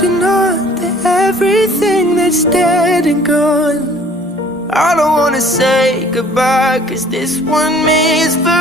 holding on to everything that's dead and gone. I don't wanna say goodbye, 'cause this one means forever.